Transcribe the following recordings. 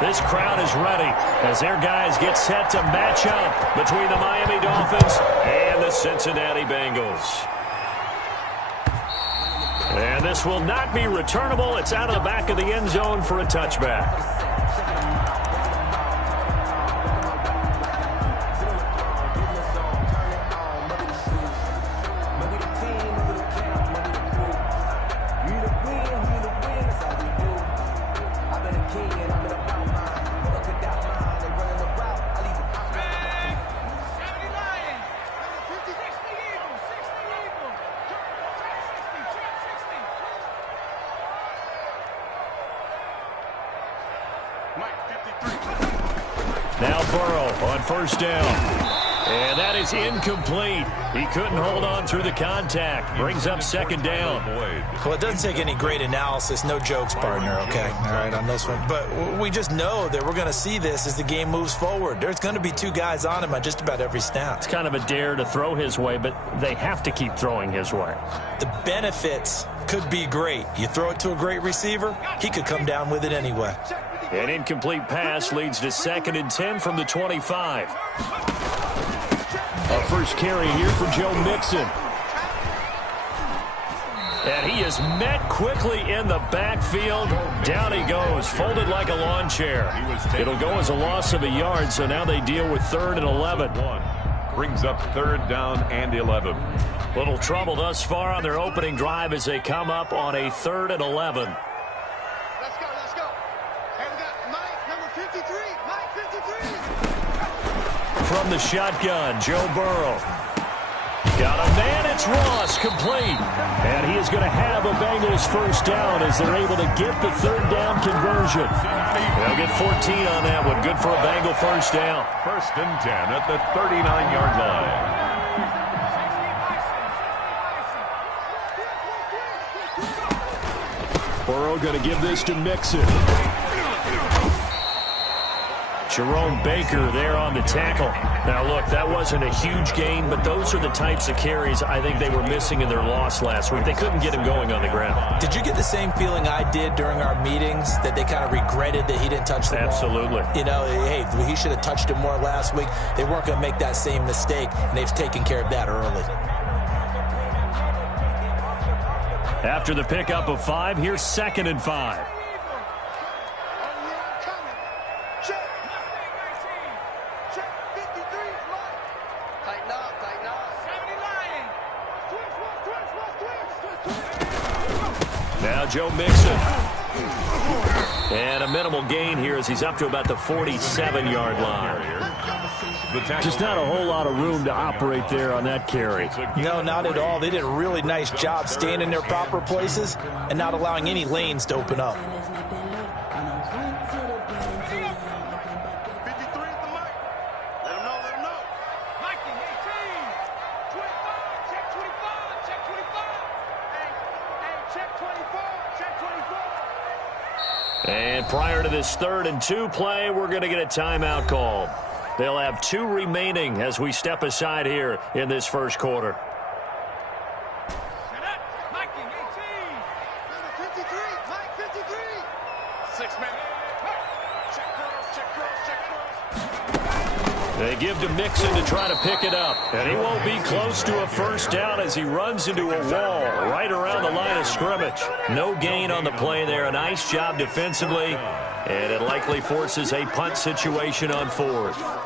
This crowd is ready as their guys get set to match up between the Miami Dolphins and the Cincinnati Bengals. And this will not be returnable. It's out of the back of the end zone for a touchback. Now Burrow on first down. And that is incomplete. He couldn't hold on through the contact. Brings up second down. Well, it doesn't take any great analysis. No jokes, partner, okay? All right, on this one. But we just know that we're going to see this as the game moves forward. There's going to be two guys on him on just about every snap. It's kind of a dare to throw his way, but they have to keep throwing his way. The benefits could be great. You throw it to a great receiver, he could come down with it anyway. An incomplete pass leads to 2nd and 10 from the 25. Our first carry here for Joe Mixon. And he is met quickly in the backfield. Down he goes, folded like a lawn chair. It'll go as a loss of a yard, so now they deal with 3rd and 11. Brings up 3rd down and 11. Little trouble thus far on their opening drive as they come up on a 3rd and 11. From the shotgun, Joe Burrow. Got a man, it's Ross, complete. And he is going to have a Bengals first down as they're able to get the 3rd down conversion. They'll get 14 on that one. Good for a Bengal first down. 1st and 10 at the 39-yard line. Burrow going to give this to Mixon. Jerome Baker there on the tackle. Now, look, that wasn't a huge gain, but those are the types of carries I think they were missing in their loss last week. They couldn't get him going on the ground. Did you get the same feeling I did during our meetings, that they kind of regretted that he didn't touch the ball? Absolutely. You know, hey, he should have touched it more last week. They weren't going to make that same mistake, and they've taken care of that early. After the pickup of 5, here's 2nd and 5. Now Joe Mixon. And a minimal gain here as he's up to about the 47-yard line. Just not a whole lot of room to operate there on that carry. No, not at all. They did a really nice job staying in their proper places and not allowing any lanes to open up. And prior to this 3rd and 2 play, we're going to get a timeout called. They'll have 2 remaining as we step aside here in this first quarter. They give to Mixon to try to pick it up. And he won't be close to a first down as he runs into a wall right around the line of scrimmage. No gain on the play there. A nice job defensively. And it likely forces a punt situation on 4th.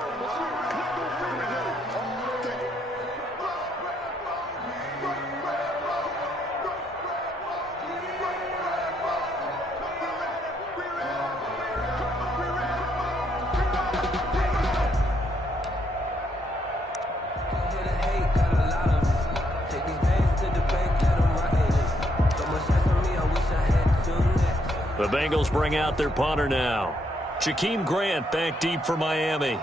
The Bengals bring out their punter now. Jakeem Grant back deep for Miami.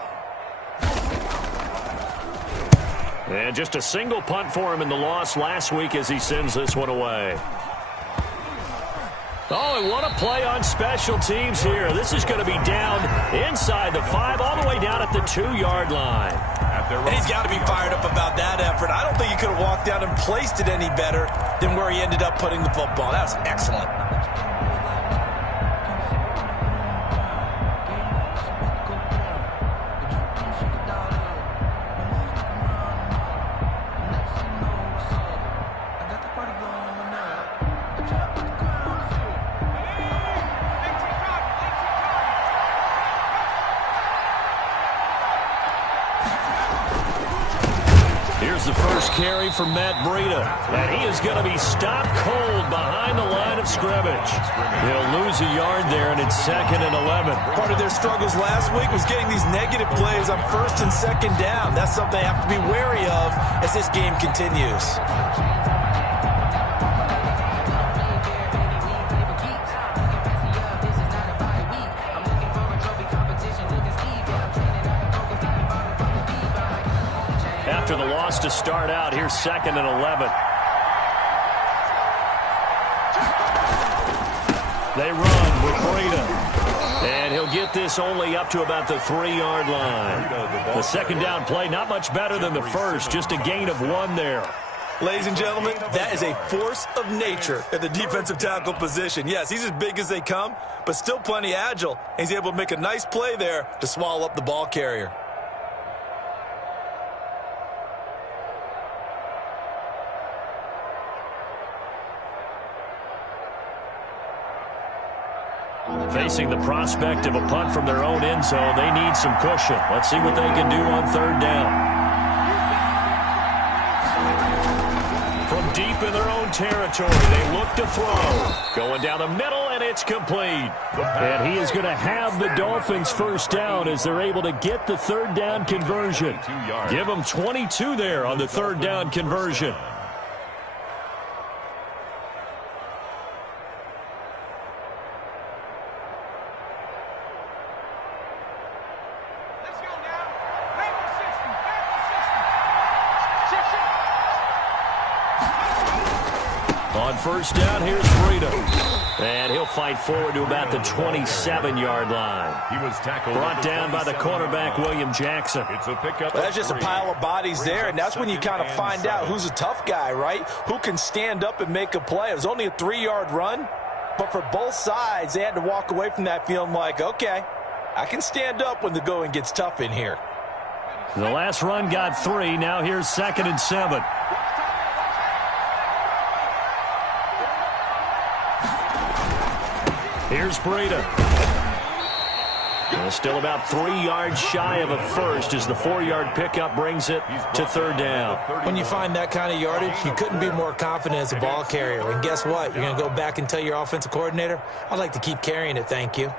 And just a single punt for him in the loss last week as he sends this one away. Oh, and what a play on special teams here. This is going to be down inside the 5, all the way down at the 2-yard line. And he's got to be fired up about that effort. I don't think he could have walked down and placed it any better than where he ended up putting the football. That was excellent. There's the first carry from Matt Breida. And he is going to be stopped cold behind the line of scrimmage. He'll lose a yard there, and it's 2nd and 11. Part of their struggles last week was getting these negative plays on 1st and 2nd down. That's something they have to be wary of as this game continues. After the loss to start out, here's 2nd and 11. They run with Breida. And he'll get this only up to about the 3-yard line. The 2nd down play, not much better than the first, just a gain of 1 there. Ladies and gentlemen, that is a force of nature at the defensive tackle position. Yes, he's as big as they come, but still plenty agile. He's able to make a nice play there to swallow up the ball carrier. Facing the prospect of a punt from their own end zone, they need some cushion. Let's see what they can do on 3rd down. From deep in their own territory, they look to throw. Going down the middle, and it's complete. And he is going to have the Dolphins' first down as they're able to get the 3rd down conversion. Give them 22 there on the 3rd down conversion. On 1st down, here's Breida. And he'll fight forward to about the 27-yard line. He was tackled. Brought down by the cornerback, William Jackson. It's a pickup. Well, that's just a pile of bodies there, and that's when you kind of find out who's a tough guy, right? Who can stand up and make a play. It was only a 3-yard run, but for both sides, they had to walk away from that feeling like, okay, I can stand up when the going gets tough in here. The last run got 3. Now here's 2nd and 7. Here's Breida. Still about 3 yards shy of a first as the 4-yard pickup brings it to 3rd down. When you find that kind of yardage, you couldn't be more confident as a ball carrier. And guess what? You're going to go back and tell your offensive coordinator, I'd like to keep carrying it, thank you.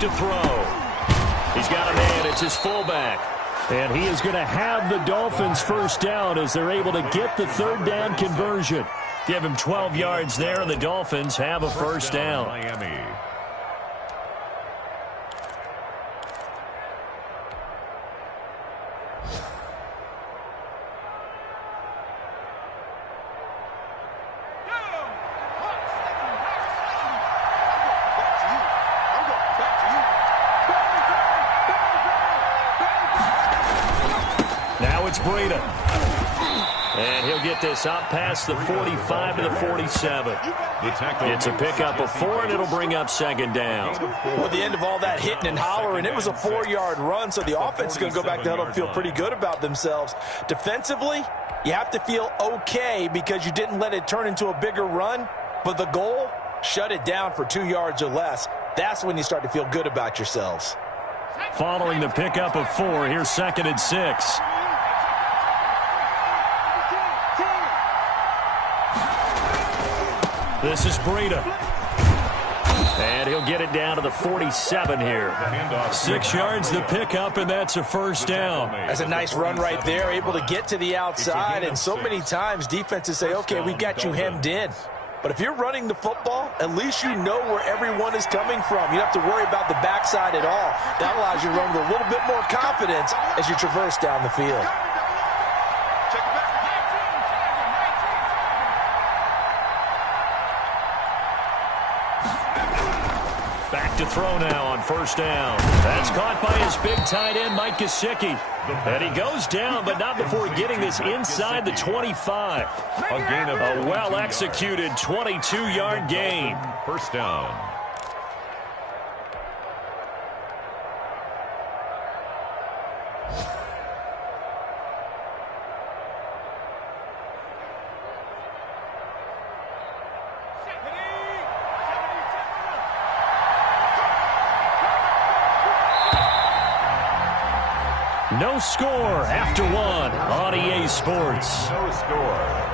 To throw. He's got a man. It's his fullback. And he is going to have the Dolphins' first down as they're able to get the 3rd down conversion. Give him 12 yards there, and the Dolphins have a first down. Miami. Now it's Breida. And he'll get this out past the 45 to the 47. It's a pickup of 4, and it'll bring up 2nd down. Well, at the end of all that hitting and hollering, it was a 4-yard run, so the offense is going to go back to the huddle and feel pretty good about themselves. Defensively, you have to feel okay because you didn't let it turn into a bigger run, but the goal, shut it down for 2 yards or less. That's when you start to feel good about yourselves. Following the pickup of 4, here's 2nd and 6. This is Breida. And he'll get it down to the 47 here. 6 yards the pickup, and that's a first down. That's a nice run right there, able to get to the outside. And so many times defenses say, okay, we've got you hemmed in. But if you're running the football, at least you know where everyone is coming from. You don't have to worry about the backside at all. That allows you to run with a little bit more confidence as you traverse down the field. Back to throw now on first down. That's caught by his big tight end, Mike Gesicki. And he goes down, but not before getting this inside the 25. A well-executed 22-yard gain. First down. No score after one on EA Sports. No score.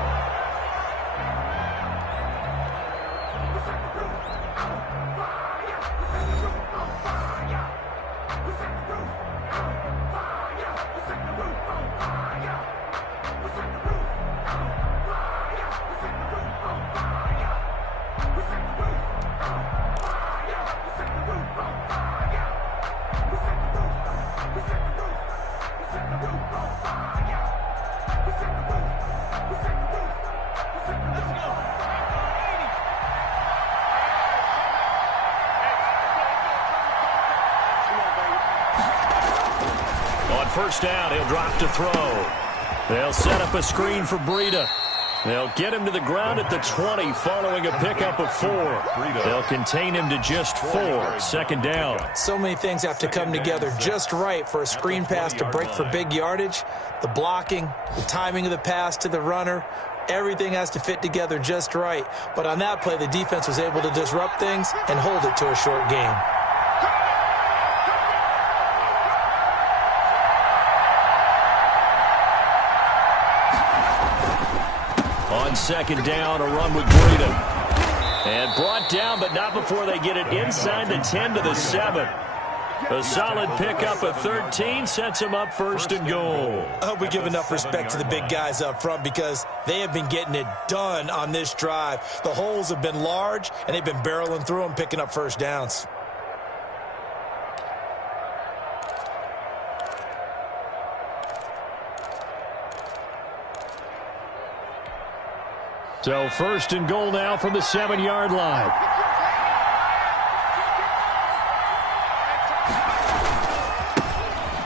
First down, he'll drop to throw. They'll set up a screen for Breida. They'll get him to the ground at the 20 following a pickup of 4. They'll contain him to just 4. Second down. So many things have to come together just right for a screen pass to break for big yardage. The blocking, the timing of the pass to the runner, everything has to fit together just right. But on that play, the defense was able to disrupt things and hold it to a short game. On second down, a run with Breida. And brought down, but not before they get it inside the 10 to the 7. A solid pickup of 13 sets them up first and goal. I hope we give enough respect to the big guys up front because they have been getting it done on this drive. The holes have been large, and they've been barreling through them, picking up first downs. So first and goal now from the 7-yard line.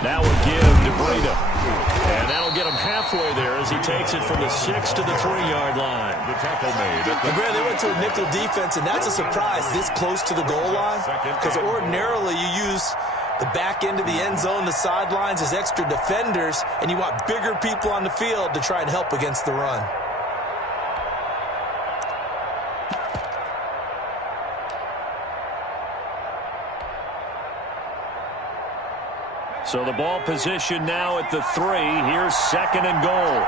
Now a give to Breida. And that'll get him halfway there as he takes it from the 6 to the 3-yard line. The tackle made. They went to a nickel defense, and that's a surprise this close to the goal line because ordinarily you use the back end of the end zone, the sidelines as extra defenders, and you want bigger people on the field to try and help against the run. So the ball position now at the 3. Here's second and goal.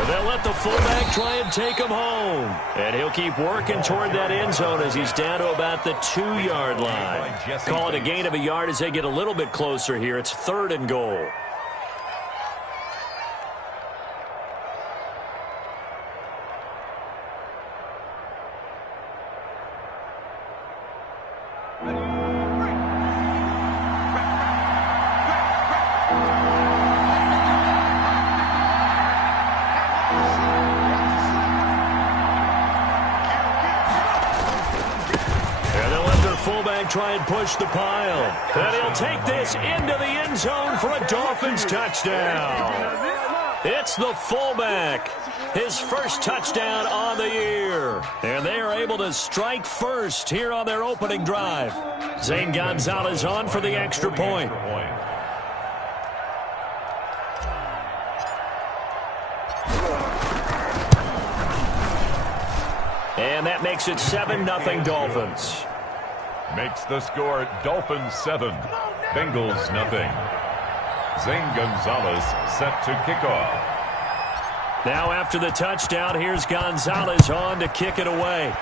And they'll let the fullback try and take him home. And he'll keep working toward that end zone as he's down to about the 2-yard line. Call it a gain of a yard as they get a little bit closer here. It's third and goal. Try and push the pile. And he'll take this into the end zone for a Dolphins touchdown. It's the fullback. His first touchdown on the year. And they are able to strike first here on their opening drive. Zane Gonzalez on for the extra point. And that makes it 7-0 Dolphins. Makes the score Dolphins 7, Bengals 0. Zane Gonzalez set to kick off. Now after the touchdown, here's Gonzalez on to kick it away.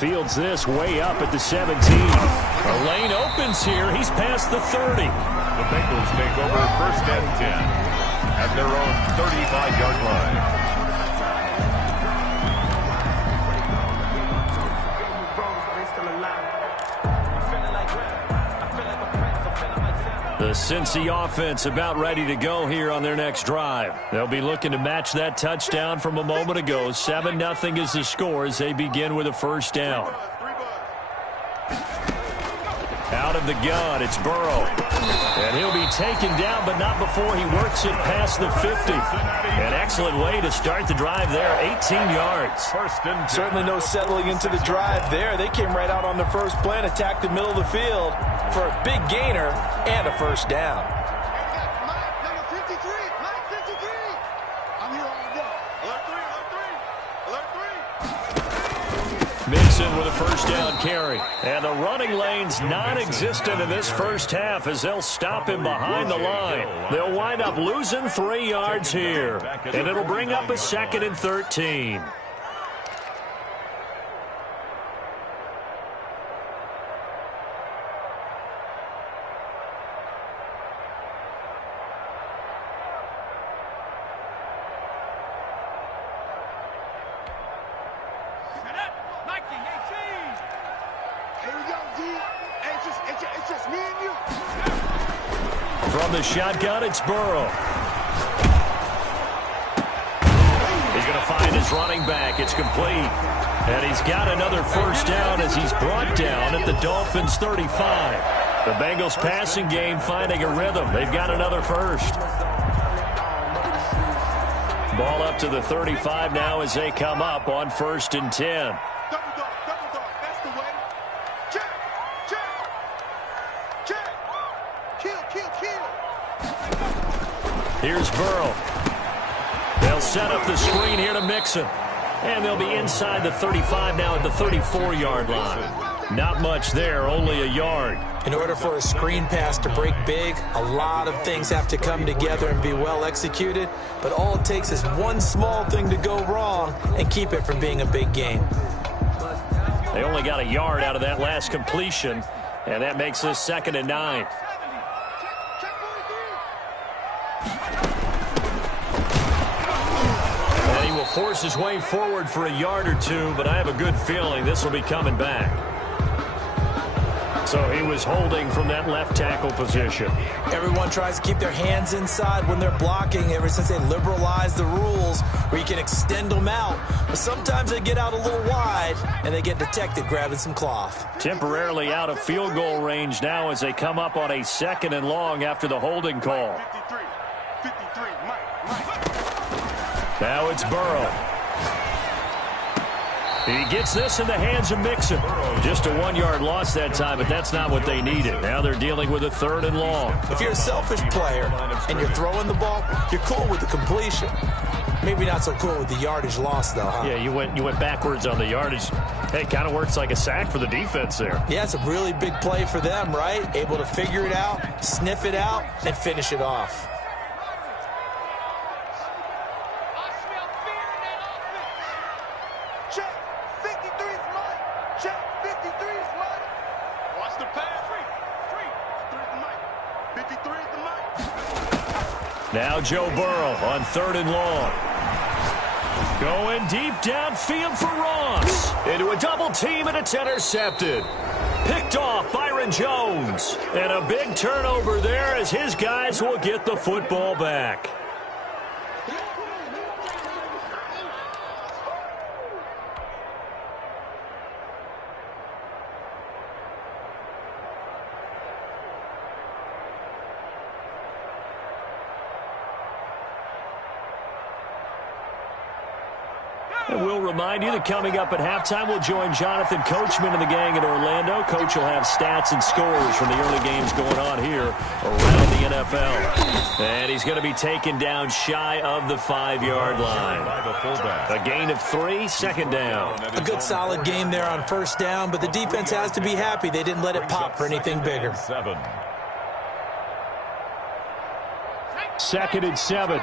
Fields this way up at the 17. A lane opens here. He's past the 30. The Bengals take over first and 10 at their own 35-yard line. The Cincy offense about ready to go here on their next drive. They'll be looking to match that touchdown from a moment ago. 7-0 is the score as they begin with a first down. Out of the gun, it's Burrow. And he'll be taken down, but not before he works it past the 50. An excellent way to start the drive there, 18 yards. Certainly no settling into the drive there. They came right out on the first play and attacked the middle of the field for a big gainer and a first down. Mixon with a first down carry. And the running lane's non-existent in this first half as they'll stop him behind the line. They'll wind up losing 3 yards here. And it'll bring up a 2nd and 13. From the shotgun, it's Burrow. He's going to find his running back. It's complete. And he's got another first down as he's brought down at the Dolphins' 35. The Bengals passing game finding a rhythm. They've got another first. Ball up to the 35 now as they come up on 1st and 10. Here's Burrow. They'll set up the screen here to Mixon. And they'll be inside the 35 now at the 34-yard line. Not much there, only a yard. In order for a screen pass to break big, a lot of things have to come together and be well executed. But all it takes is one small thing to go wrong and keep it from being a big game. They only got a yard out of that last completion, and that makes this 2nd and 9. Force his way forward for a yard or two, but I have a good feeling this will be coming back. So he was holding from that left tackle position. Everyone tries to keep their hands inside when they're blocking ever since they liberalized the rules where you can extend them out. But sometimes they get out a little wide and they get detected grabbing some cloth. Temporarily out of field goal range now as they come up on a 2nd and long after the holding call. Now it's Burrow. He gets this in the hands of Mixon. Just a 1-yard loss that time, but that's not what they needed. Now they're dealing with a 3rd and long. If you're a selfish player and you're throwing the ball, you're cool with the completion. Maybe not so cool with the yardage loss, though, huh? Yeah, you went backwards on the yardage. Hey, it kind of works like a sack for the defense there. Yeah, it's a really big play for them, right? Able to figure it out, sniff it out, and finish it off. Now Joe Burrow on 3rd and long. Going deep downfield for Ross. Into a double team, and it's intercepted. Picked off Byron Jones. And a big turnover there as his guys will get the football back. And we'll remind you that coming up at halftime, we'll join Jonathan Coachman and the gang in Orlando. Coach will have stats and scores from the early games going on here around the NFL. And he's going to be taken down shy of the 5-yard line. A gain of 3, 2nd down. A good solid game there on 1st down, but the defense has to be happy they didn't let it pop for anything bigger. 2nd and 7.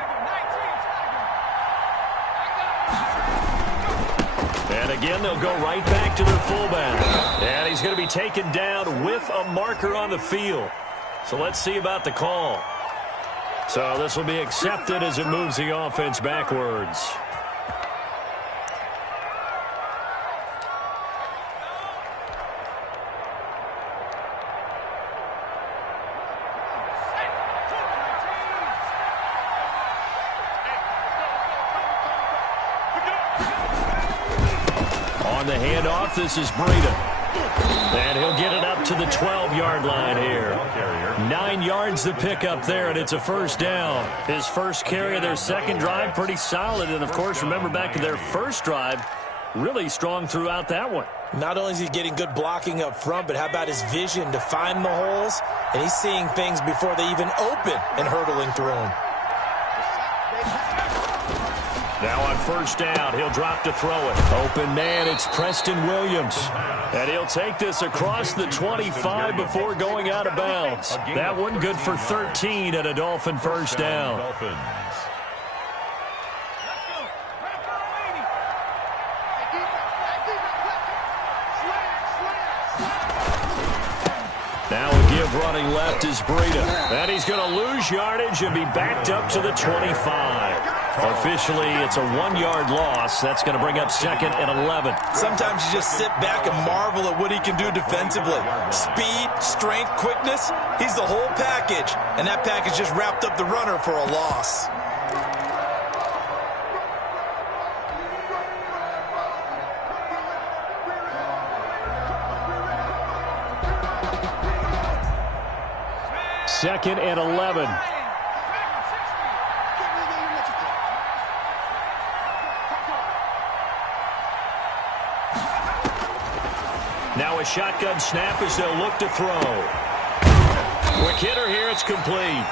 And again, they'll go right back to their fullback. And he's going to be taken down with a marker on the field. So let's see about the call. So this will be accepted as it moves the offense backwards. On the handoff, this is Breida. And he'll get it up to the 12-yard line here. 9 yards to pick up there, and it's a first down. His first carry of their second drive, pretty solid. And, of course, remember back to their first drive, really strong throughout that one. Not only is he getting good blocking up front, but how about his vision to find the holes? And he's seeing things before they even open and hurtling through them. Now on first down, he'll drop to throw it. Open man, it's Preston Williams. And he'll take this across the 25 before going out of bounds. That one good for 13 and a Dolphin first down. Now a give running left is Breida. And he's going to lose yardage and be backed up to the 25. Officially, it's a 1-yard loss. That's going to bring up 2nd and 11. Sometimes you just sit back and marvel at what he can do defensively. Speed, strength, quickness, he's the whole package. And that package just wrapped up the runner for a loss. Second and 11. Now a shotgun snap as they'll look to throw. Quick hitter here, it's complete.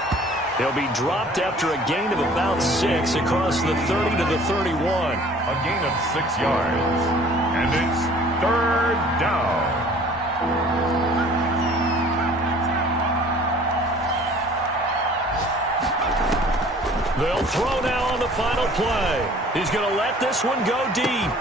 He'll be dropped after a gain of about 6 across the 30 to the 31. A gain of 6 yards. And it's 3rd down. They'll throw now on the final play. He's going to let this one go deep.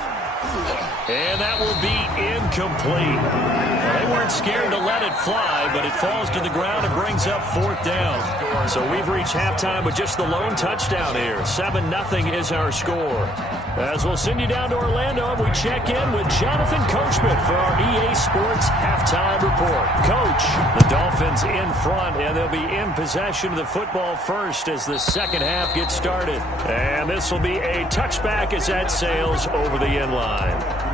And that will be incomplete. Well, they weren't scared to let it fly, but it falls to the ground and brings up 4th down. So we've reached halftime with just the lone touchdown here. 7-0 is our score. As we'll send you down to Orlando, we check in with Jonathan Coachman for our EA Sports Halftime Report. Coach, the Dolphins in front, and they'll be in possession of the football first as the second half gets started. And this will be a touchback as that sails over the end line.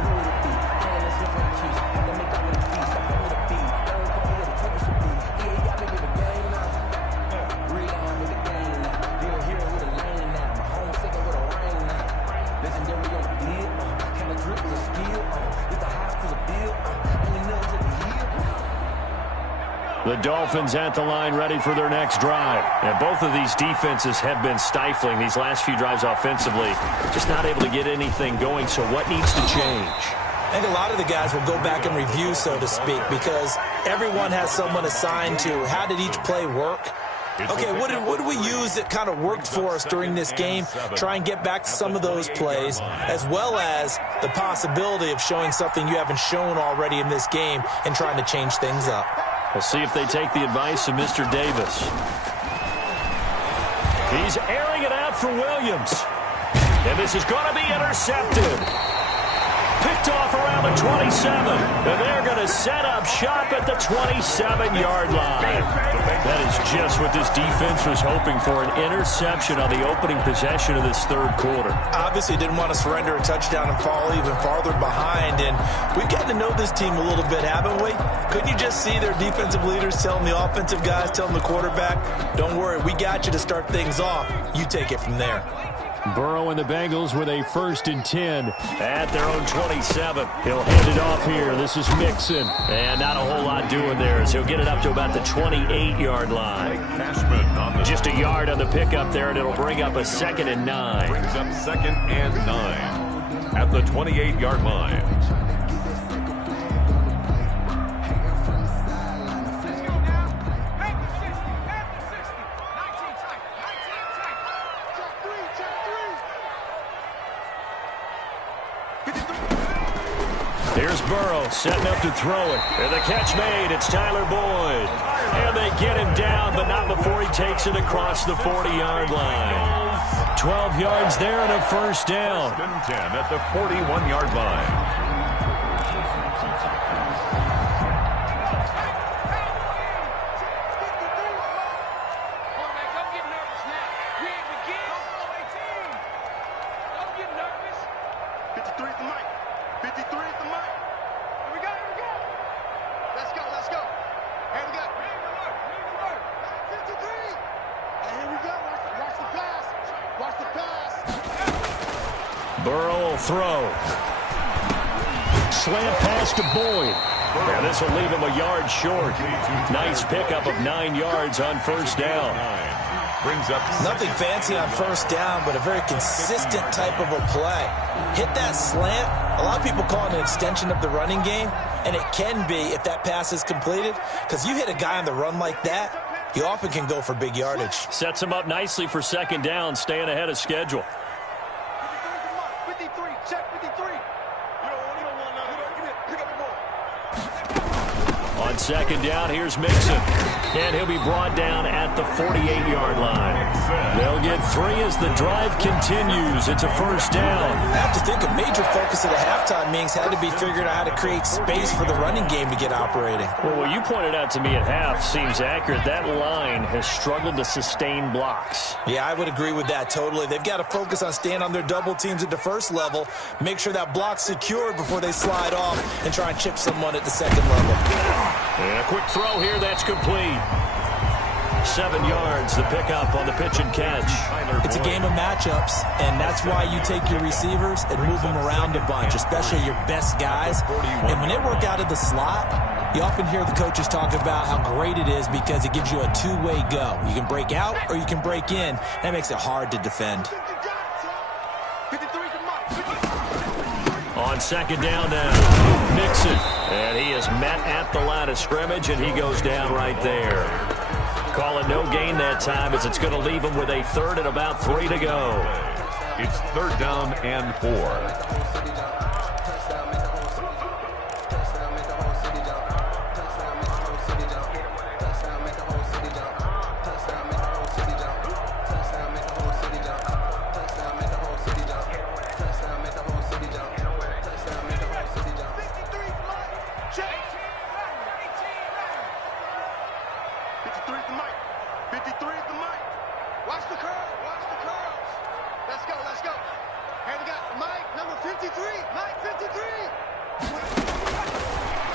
The Dolphins at the line ready for their next drive. And both of these defenses have been stifling these last few drives offensively. Just not able to get anything going, so what needs to change? I think a lot of the guys will go back and review, so to speak, because everyone has someone assigned to how did each play work. Okay, what did we use that kind of worked for us during this game? Try and get back to some of those plays, as well as the possibility of showing something you haven't shown already in this game and trying to change things up. We'll see if they take the advice of Mr. Davis. He's airing it out for Williams. And this is going to be intercepted. Picked off around the 27. And they're going to set up shop at the 27-yard line. That is just what this defense was hoping for, an interception on the opening possession of this third quarter. Obviously didn't want to surrender a touchdown and fall even farther behind. And we've gotten to know this team a little bit, haven't we? Couldn't you just see their defensive leaders telling the offensive guys, telling the quarterback, don't worry, we got you to start things off. You take it from there. Burrow and the Bengals with a 1st and 10 at their own 27. He'll hand it off here. This is Mixon. And not a whole lot doing there as he'll get it up to about the 28-yard line. Just a yard on the pickup there, and it'll bring up a 2nd and 9. Brings up 2nd and 9 at the 28-yard line. Here's Burrow setting up to throw it. And the catch made. It's Tyler Boyd. And they get him down, but not before he takes it across the 40-yard line. 12 yards there and a 1st down. 1st and 10 at the 41-yard line. Burrow will throw. Slant pass to Boyd. And this will leave him a yard short. Nice pickup of 9 yards on 1st down. brings up Nothing fancy on first down, but a very consistent type of a play. Hit that slant. A lot of people call it an extension of the running game, and it can be if that pass is completed, because you hit a guy on the run like that, you often can go for big yardage. Sets him up nicely for second down, staying ahead of schedule. 53, check 53. On second down, here's Mixon. And he'll be brought down at the 48-yard line. They'll get 3 as the drive continues. It's a first down. I have to think a major focus at the halftime meetings had to be figuring out how to create space for the running game to get operating. Well, what you pointed out to me at half seems accurate. That line has struggled to sustain blocks. Yeah, I would agree with that totally. They've got to focus on staying on their double teams at the first level, make sure that block's secured before they slide off and try and chip someone at the second level. And a quick throw here, that's complete. 7 yards, the pickup on the pitch and catch. It's a game of matchups, and that's why you take your receivers and move them around a bunch, especially your best guys. And when they work out of the slot, you often hear the coaches talk about how great it is because it gives you a two-way go. You can break out or you can break in. That makes it hard to defend. On second down now, Mixon. And he is met at the line of scrimmage, and he goes down right there. Call it no gain that time as it's going to leave him with a third and about 3 to go. It's third down and 4.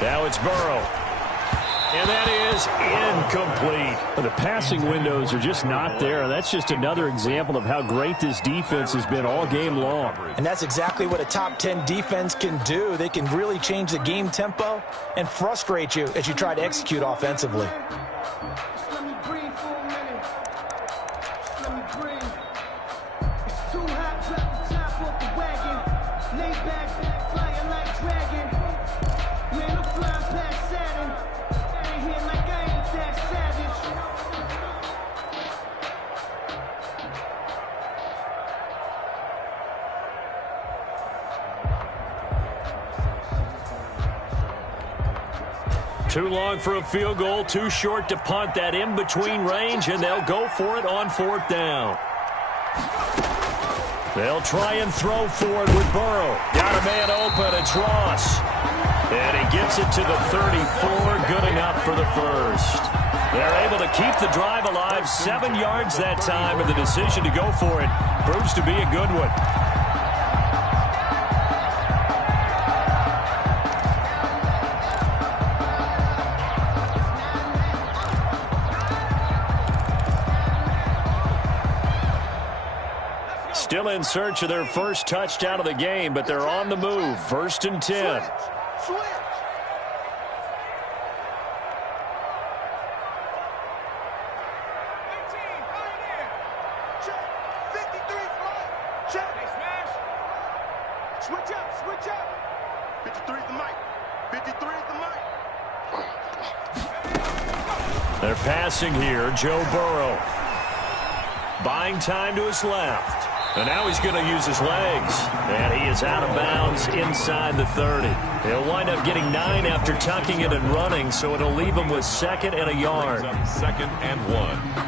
Now it's Burrow. And that is incomplete. The passing windows are just not there. That's just another example of how great this defense has been all game long. And that's exactly what a top 10 defense can do. They can really change the game tempo and frustrate you as you try to execute offensively. Too long for a field goal, too short to punt. That in-between range, and they'll go for it on fourth down. They'll try and throw for it with Burrow. Got a man open, it's Ross. And he gets it to the 34, good enough for the first. They're able to keep the drive alive, 7 yards that time, and the decision to go for it proves to be a good one. Still in search of their first touchdown of the game, but they're on the move. 1st and 10. They're passing here. Joe Burrow. Buying time to his left. And now he's going to use his legs. And he is out of bounds inside the 30. He'll wind up getting 9 after tucking it and running, so it'll leave him with 2nd and a yard. 2nd and 1.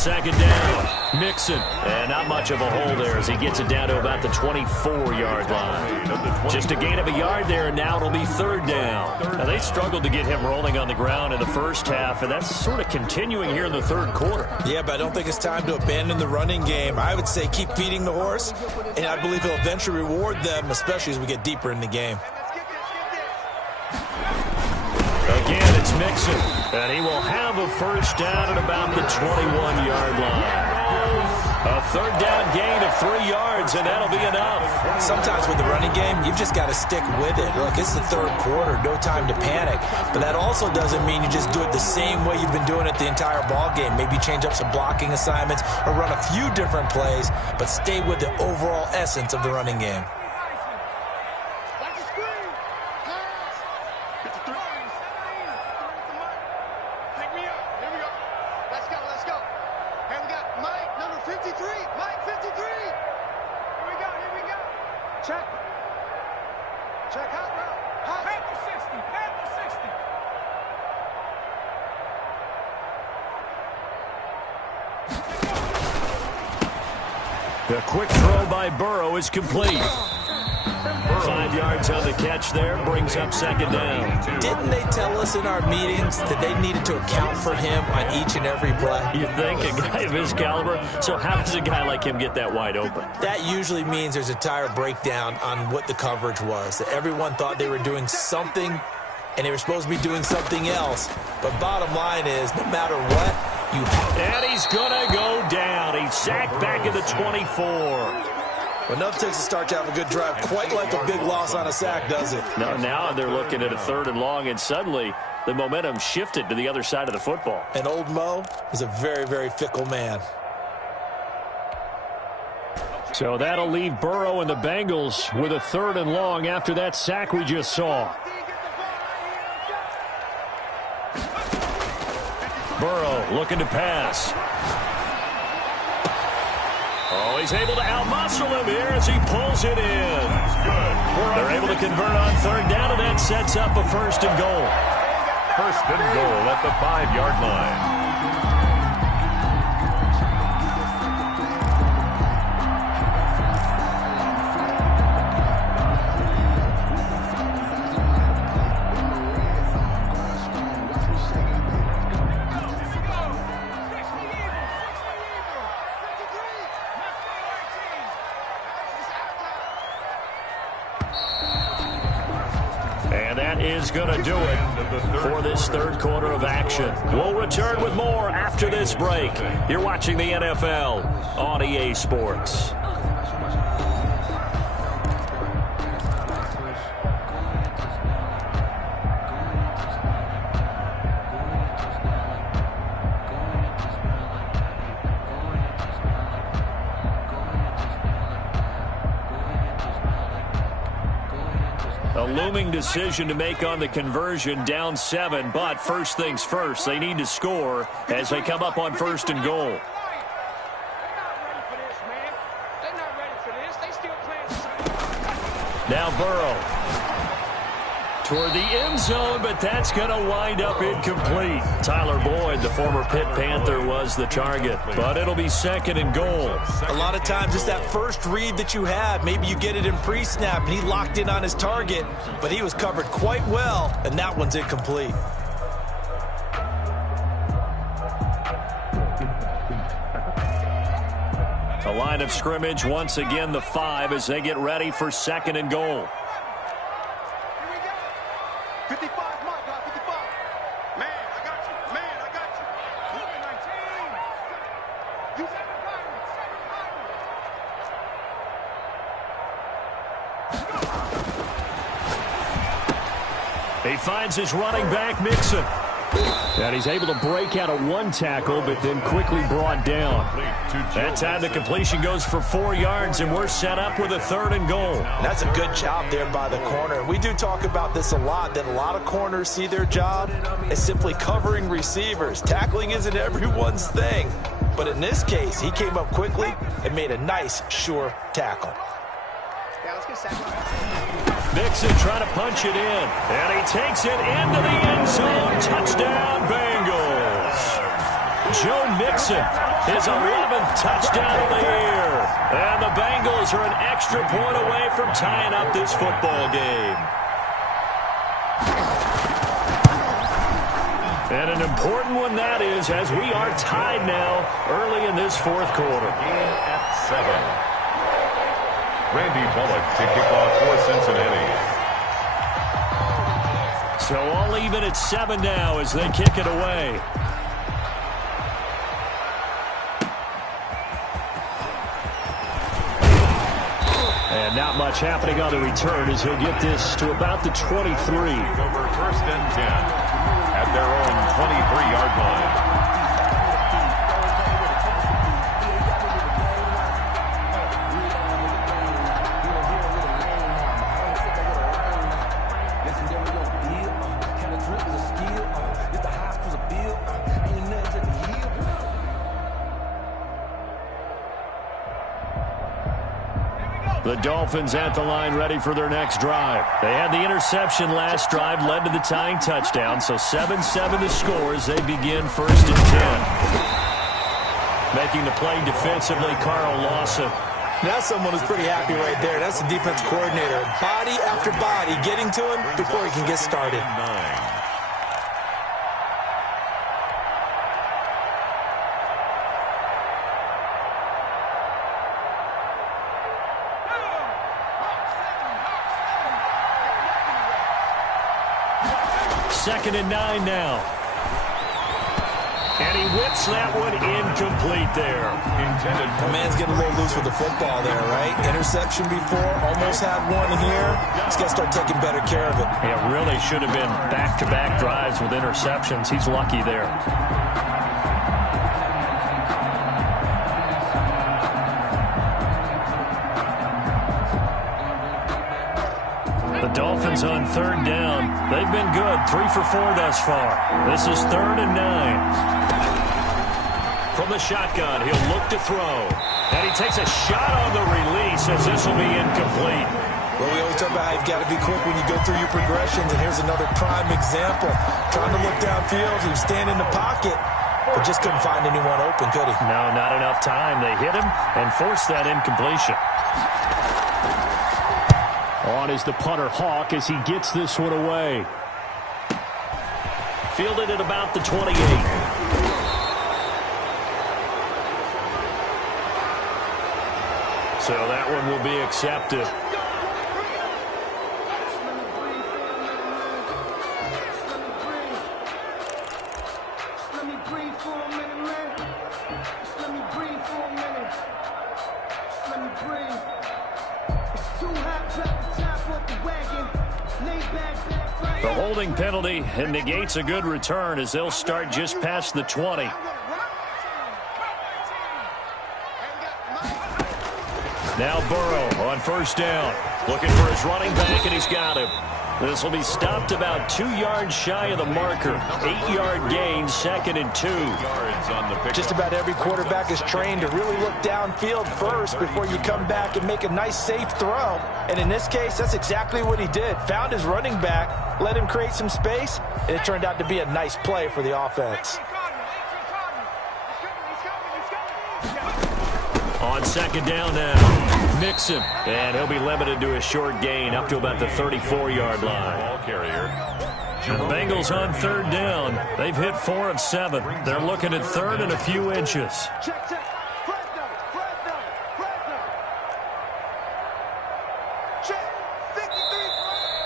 second down. Mixon. And not much of a hole there as he gets it down to about the 24-yard line. Just a gain of a yard there, and now it'll be third down. Now, they struggled to get him rolling on the ground in the first half, and that's sort of continuing here in the third quarter. Yeah, but I don't think it's time to abandon the running game. I would say keep feeding the horse, and I believe he'll eventually reward them, especially as we get deeper in the game. Again, it's Mixon, and he will have a first down at about the 21-yard line. A third down gain of 3 yards, and that'll be enough. Sometimes with the running game, you've just got to stick with it. Look, it's the third quarter, no time to panic. But that also doesn't mean you just do it the same way you've been doing it the entire ball game. Maybe change up some blocking assignments or run a few different plays, but stay with the overall essence of the running game. The quick throw by Burrow is complete. 5 yards on the catch there, brings up second down. Didn't they tell us in our meetings that they needed to account for him on each and every play? You think? A guy of his caliber? So how does a guy like him get that wide open? That usually means there's a entire breakdown on what the coverage was. That everyone thought they were doing something, and they were supposed to be doing something else. But bottom line is, no matter what, you have to. And he's going to go down. He's sacked back at the 24. Well, nothing takes a start to have a good drive quite like a big loss on a sack, does it? No, now they're looking at a third and long, and suddenly the momentum shifted to the other side of the football. And old Mo is a very, very fickle man. So that'll leave Burrow and the Bengals with a third and long after that sack we just saw. Burrow looking to pass. Oh, he's able to outmuscle him here as he pulls it in. They're able to convert on third down, and that sets up a first and goal. First and goal at the 5-yard line. Is going to do it for this third quarter of action. We'll return with more after this break. You're watching the NFL on EA Sports. A looming decision to make on the conversion, down 7, but first things first, they need to score as they come up on first and goal. Now Burrow toward the end zone, but that's going to wind up incomplete. Tyler Boyd, the former Pitt Panther, was the target, but it'll be second and goal. A lot of times it's that first read that you have. Maybe you get it in pre-snap, and he locked in on his target, but he was covered quite well, and that one's incomplete. The line of scrimmage, once again the 5 as they get ready for second and goal. He finds his running back, Mixon. And he's able to break out of one tackle, but then quickly brought down. That time the completion goes for 4 yards, and we're set up with a third and goal. That's a good job there by the corner. We do talk about this a lot, that a lot of corners see their job as simply covering receivers. Tackling isn't everyone's thing. But in this case, he came up quickly and made a nice, sure tackle. Mixon trying to punch it in, and he takes it into the end zone. Touchdown, Bengals. Joe Mixon, his 11th touchdown of the year. And the Bengals are an extra point away from tying up this football game. And an important one that is, as we are tied now early in this fourth quarter. Game at 7. Randy Bullock to kick off for Cincinnati. So all even at 7 now as they kick it away. And not much happening on the return as he'll get this to about the 23. Over first and 10. At their own 23-yard line. The Dolphins at the line ready for their next drive. They had the interception last drive, led to the tying touchdown, so 7-7 the score as they begin first and 10. Making the play defensively, Carl Lawson. That's someone who's pretty happy right there. That's the defense coordinator. Body after body getting to him before he can get started. 9. Second and 9 now. And he whips that one incomplete there. The man's getting a little loose with the football there, right? Interception before, almost had one here. He's got to start taking better care of it. It really should have been back-to-back drives with interceptions. He's lucky there. The Dolphins on third down. They've been good. 3 for 4 thus far. This is 3rd and 9. From the shotgun, he'll look to throw. And he takes a shot on the release as this will be incomplete. Well, we always talk about how you've got to be quick when you go through your progressions, and here's another prime example. Trying to look downfield, he was standing in the pocket, but just couldn't find anyone open, could he? No, not enough time. They hit him and forced that incompletion. On is the punter Hawk as he gets this one away. Fielded at about the 28. So that one will be accepted. The holding penalty and negates a good return as they'll start just past the 20. Now Burrow on first down. Looking for his running back, and he's got him. This will be stopped about 2 yards shy of the marker. 8-yard gain, 2nd and 2. Just about every quarterback is trained to really look downfield first before you come back and make a nice, safe throw. And in this case, that's exactly what he did. Found his running back, let him create some space, and it turned out to be a nice play for the offense. On second down now, Mixon, and he'll be limited to a short gain up to about the 34-yard line. Ball carrier. And the Bengals on third down. They've hit 4 of 7. They're looking at 3rd and a few inches.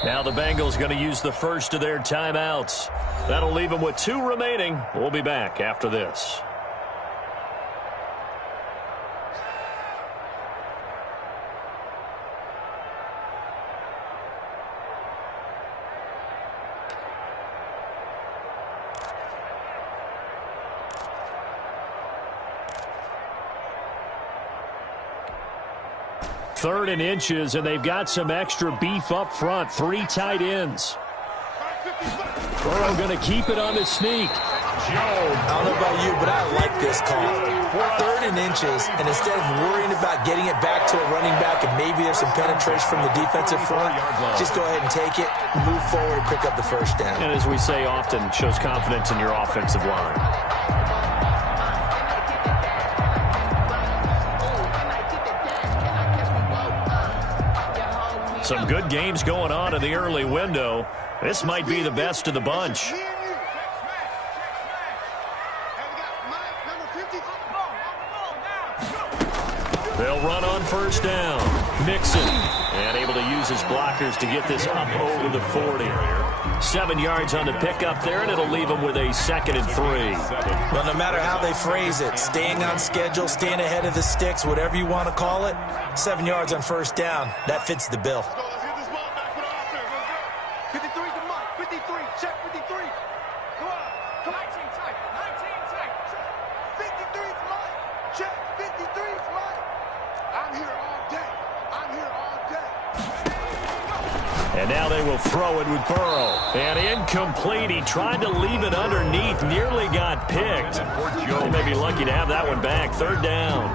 Now the Bengals going to use the first of their timeouts. That'll leave them with 2 remaining. We'll be back after this. Third and inches, and they've got some extra beef up front. 3 tight ends. Burrow going to keep it on the sneak. I don't know about you, but I like this call. 3rd and inches, and instead of worrying about getting it back to a running back and maybe there's some penetration from the defensive front, just go ahead and take it, move forward, and pick up the first down. And as we say often, shows confidence in your offensive line. Some good games going on in the early window. This might be the best of the bunch. They'll run on first down. Mixon, and able to use his blockers to get this up over the 40. 7 yards on the pickup there, and it'll leave them with a 2nd and 3. Well, no matter how they phrase it, staying on schedule, staying ahead of the sticks, whatever you want to call it, 7 yards on first down, that fits the bill. And now they will throw it with Burrow. And incomplete. He tried to leave it underneath. Nearly got picked. They may be lucky to have that one back. 3rd down.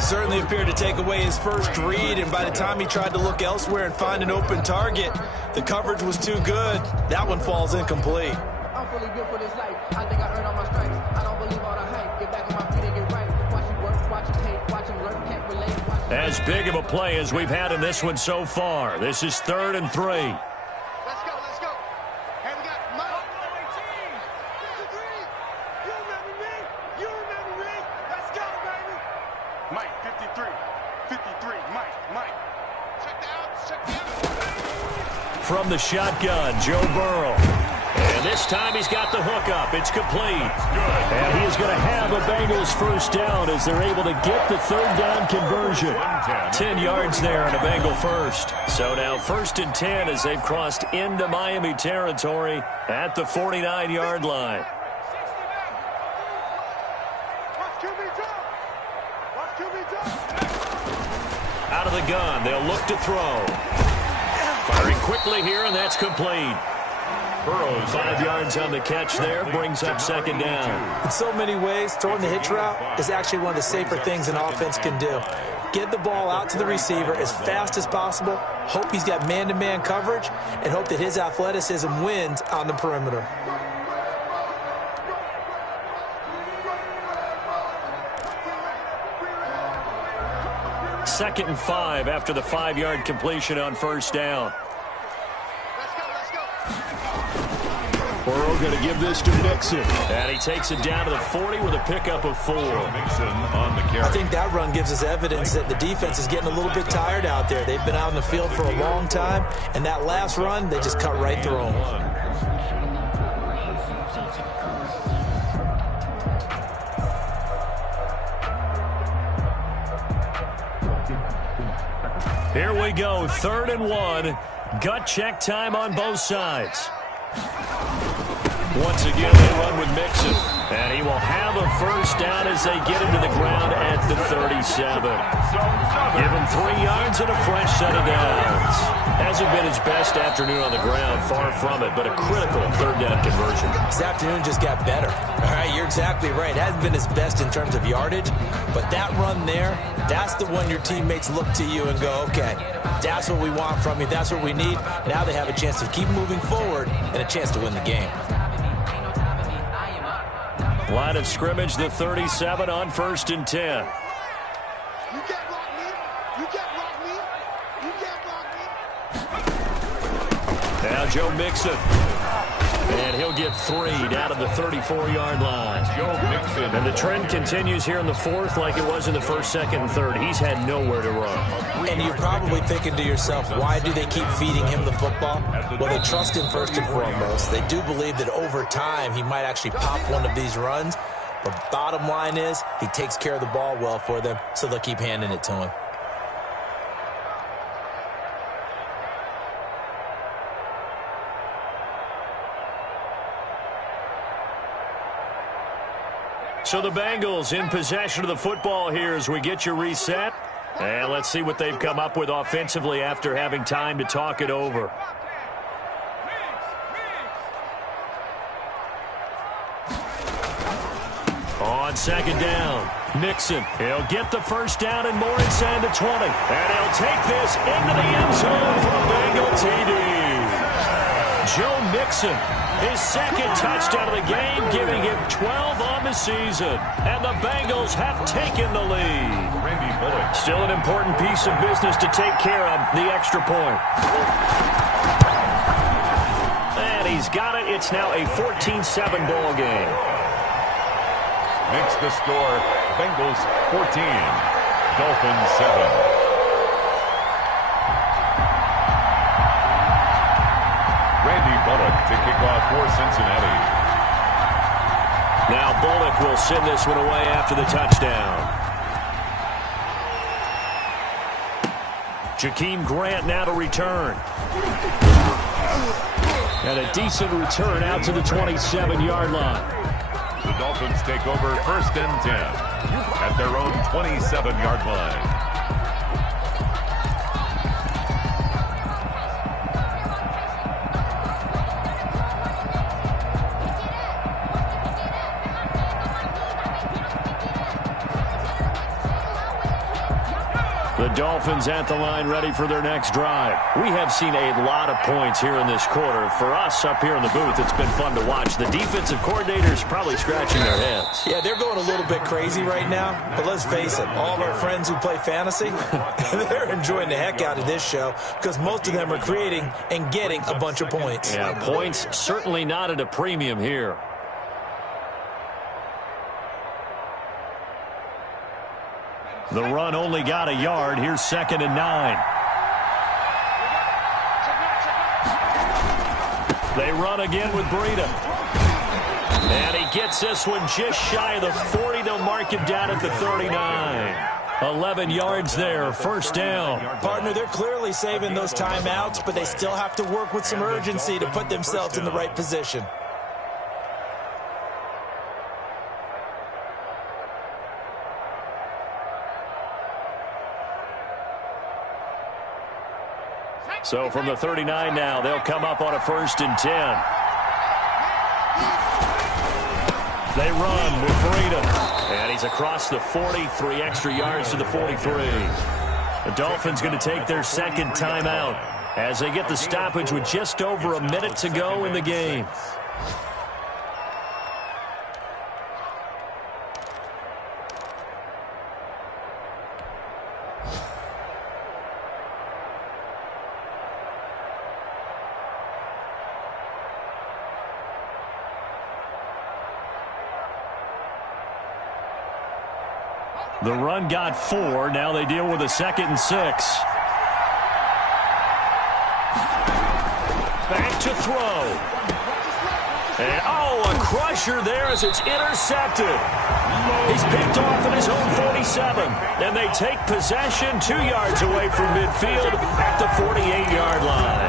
Certainly appeared to take away his first read, and by the time he tried to look elsewhere and find an open target, the coverage was too good. That one falls incomplete. I'm fully built for this life. I think I earned all my stripes. I don't believe all the hype. Get back on my feet and get right. Watch him work, watch him hate, watch him learn, can't relate. As big of a play as we've had in this one so far. This is 3rd and 3. Let's go, let's go. Hey, we got Mike. You remember me? You remember me? Let's go, baby. Mike, 53. 53, Mike. Check the outs, check the outs. From the shotgun, Joe Burrow. And this time he's got the hookup. It's complete. And he is going to have a Bengals first down as they're able to get the 3rd down conversion. 10 yards there and a Bengal first. So now 1st and 10 as they've crossed into Miami territory at the 49-yard line. Out of the gun, they'll look to throw. Firing quickly here, and that's complete. Burrow, 5 yards on the catch there, brings up 2nd down. In so many ways, throwing the hitch route is actually one of the safer things an offense can do. Get the ball out to the receiver as fast as possible, hope he's got man-to-man coverage, and hope that his athleticism wins on the perimeter. Second and 5 after the 5-yard completion on first down. Burrow going to give this to Mixon. And he takes it down to the 40 with a pickup of 4. Mixon on the carry. I think that run gives us evidence that the defense is getting a little bit tired out there. They've been out on the field for a long time, and that last run, they just cut right through them. Here we go, 3rd and 1. Gut check time on both sides. Once again, they run with Mixon. And he will have a first down as they get him to the ground at the 37. Give him 3 yards and a fresh set of downs. Hasn't been his best afternoon on the ground, far from it, but a critical 3rd down conversion. This afternoon just got better. All right, you're exactly right. Hasn't been his best in terms of yardage, but that run there, that's the one your teammates look to you and go, okay, that's what we want from you. That's what we need. Now they have a chance to keep moving forward and a chance to win the game. Line of scrimmage, the 37 on 1st and 10. You can't block me. You can't block me. You can't block me. Now Joe Mixon. And he'll get 3 down to the 34-yard line. Joe Mixon. And the trend continues here in the 4th like it was in the 1st, 2nd, and 3rd. He's had nowhere to run. And you're probably thinking to yourself, why do they keep feeding him the football? Well, they trust him first and foremost. They do believe that over time he might actually pop one of these runs. But bottom line is he takes care of the ball well for them, so they'll keep handing it to him. So the Bengals in possession of the football here as we get you reset. And let's see what they've come up with offensively after having time to talk it over. On 2nd down, Mixon. He'll get the first down and more inside the 20. And he'll take this into the end zone for a Bengal TD. Joe Mixon His second touchdown of the game, giving him 12 on the season. And the Bengals have taken the lead. Randy Bullock. Still an important piece of business to take care of, the extra point. And he's got it. It's now a 14-7 ball game. Makes the score Bengals 14, Dolphins 7. Randy Bullock to kick off for Cincinnati. Now Bullock will send this one away after the touchdown. Jakeem Grant now to return. And a decent return out to the 27-yard line. The Dolphins take over 1st and 10 at their own 27-yard line. The Dolphins at the line ready for their next drive. We have seen a lot of points here in this quarter. For us up here in the booth, it's been fun to watch. The defensive coordinators probably scratching their heads. Yeah, they're going a little bit crazy right now, but let's face it, all of our friends who play fantasy, they're enjoying the heck out of this show because most of them are creating and getting a bunch of points. Yeah, points certainly not at a premium here. The run only got a yard. Here's 2nd and 9. They run again with Breida. And he gets this one just shy of the 40. They'll mark him down at the 39. 11 yards there, 1st down. Partner, they're clearly saving those timeouts, but they still have to work with some urgency to put themselves in the right position. So from the 39 now, they'll come up on a 1st and 10. They run with Breida. And he's across the 40, 3 extra yards to the 43. The Dolphins going to take their 2nd timeout as they get the stoppage with just over a minute to go in the game. The run got 4. Now they deal with a 2nd and 6. Back to throw. And, a crusher there as it's intercepted. He's picked off at his own 47. And they take possession 2 yards away from midfield at the 48-yard line.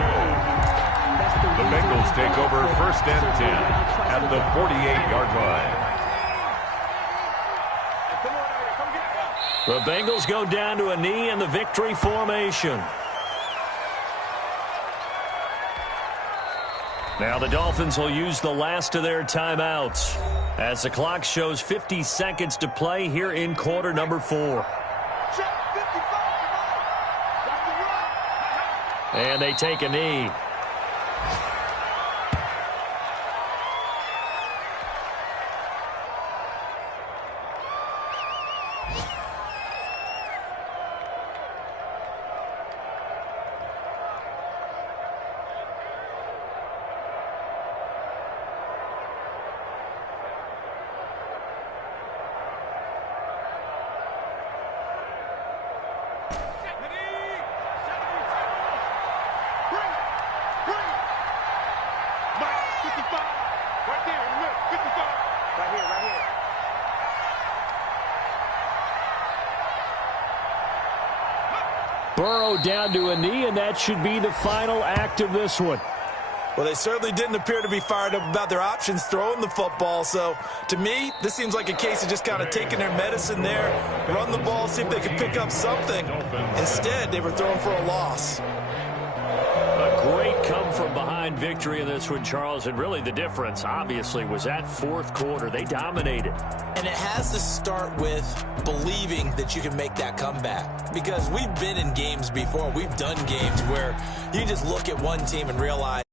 The Bengals take over 1st and 10 at the 48-yard line. The Bengals go down to a knee in the victory formation. Now the Dolphins will use the last of their timeouts as the clock shows 50 seconds to play here in quarter number 4. And they take a knee. Burrow down to a knee, and that should be the final act of this one. Well, they certainly didn't appear to be fired up about their options throwing the football. So, to me, this seems like a case of just kind of taking their medicine there, run the ball, see if they can pick up something. Instead, they were throwing for a loss. A great come-from-behind victory in this one, Charles. And really the difference, obviously, was that 4th quarter. They dominated. And it has to start with believing that you can make that comeback. Because we've been in games before. We've done games where you just look at one team and realize